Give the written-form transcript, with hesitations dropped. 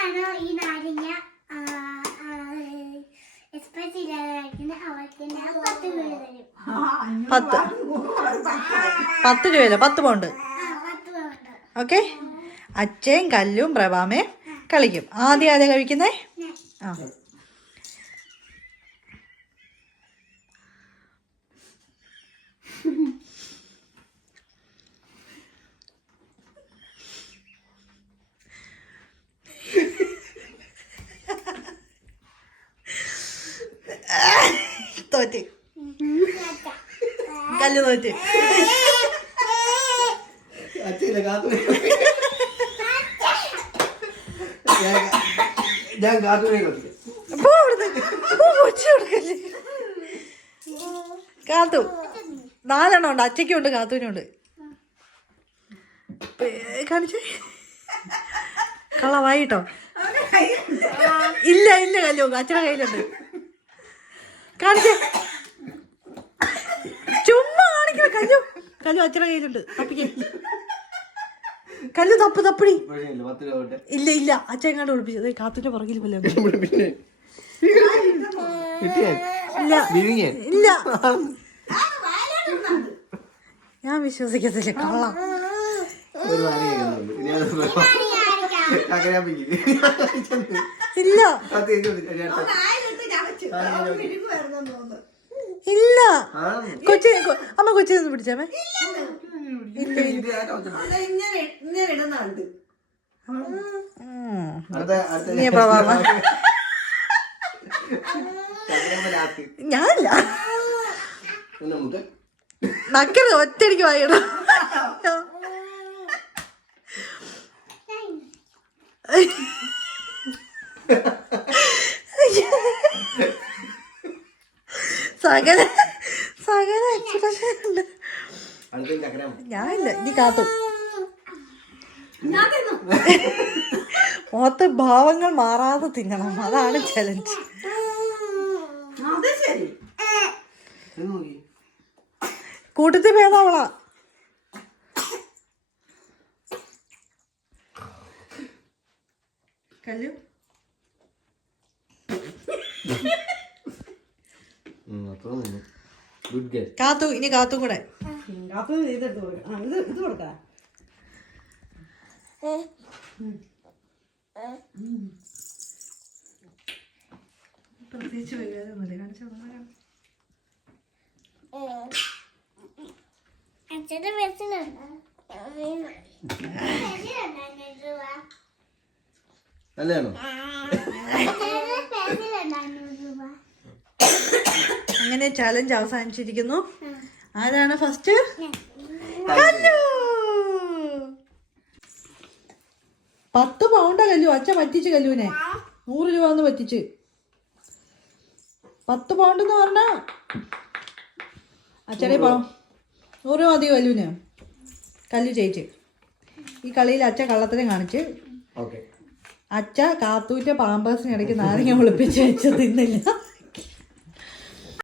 ആരാണോ ഈ നാരങ്ങ എക്സ്പ്രസ് ഇല്ലാതെ കഴിക്കുന്നത് അവർക്ക് ഞാൻ 10 രൂപ തരും. 10 രൂപയല്ല 10 പൗണ്ട്. 10 പൗണ്ട്. ഓക്കെ. അച്ഛയും കല്ലും പ്രഭാമേ കളിക്കും. ആദ്യം കഴിക്കുന്നേ. ആ തോറ്റ്. കല്ല് തോറ്റ്. കാത്തു 4 ഉണ്ട്. അച്ഛയ്ക്കും ഉണ്ട് കാത്തുവിനുണ്ട്. കാണിച്ചേ. കളവായിട്ടോ. ഇല്ല ഇല്ല കല്ലു അച്ഛൻ്റെ കയ്യിലുണ്ട്. കാണിച്ചേ. ചുമ്മാ കാണിക്കണ കല്ലു. കല്ലു അച്ഛൻ്റെ കയ്യിലുണ്ട്. തപ്പിക്കേ. കല്ലു തപ്പടി. ഇല്ല ഇല്ല അച്ഛൻ എങ്ങാണ്ട് ഒളിപ്പിച്ചത്. കാത്തുന്റെ പുറകിൽ ഇല്ല ഇല്ല ഞാൻ വിശ്വസിക്കത്തില്ല. കള്ളം. ഇല്ല ഇല്ല കൊച്ചി അമ്മ കൊച്ചി ഒന്ന് പിടിച്ചാമേ. ഞാനില്ല നക്കരുത്. ഒറ്റയടിക്ക് വായിട. സകല സകല എക്സ്പ്രഷൻ. ഞാനില്ല. ഇനി കാത്തു. മൊത്ത ഭാവങ്ങൾ മാറാതെ തിന്നണം. അതാണ് ചലഞ്ച്. കൂട്ടത്തിൽ ഭേദാവളാ. കല്ലു കാത്തു. ഇനി കാത്തു കൂടെ. പ്രത്യേകിച്ച് വരിക കാണിച്ചു. അച്ഛന്റെ പേഴ്സിലുണ്ടോ? അങ്ങനെ ചലഞ്ച് അവസാനിച്ചിരിക്കുന്നു. ആരാണ് ഫസ്റ്റ്? 10 പൗണ്ടാ കല്ലു. അച്ഛൻ പറ്റിച്ച് കല്ലുവിനെ. 100 രൂപ ഒന്ന് പറ്റിച്ച്. 10 പൗണ്ട് എന്ന് പറഞ്ഞാ അച്ഛനെ 100 രൂപ മതി കല്ലുവിന്. കല്ലു ജയിച്ച്. ഈ കളിയിൽ അച്ഛൻ കള്ളത്തിനെ കാണിച്ച്. അച്ഛ കാത്തൂന്റെ പാമ്പേഴ്സിനിടയ്ക്ക് നാരങ്ങ ഒളിപ്പിച്ച് വെച്ച് തിന്നില്ല.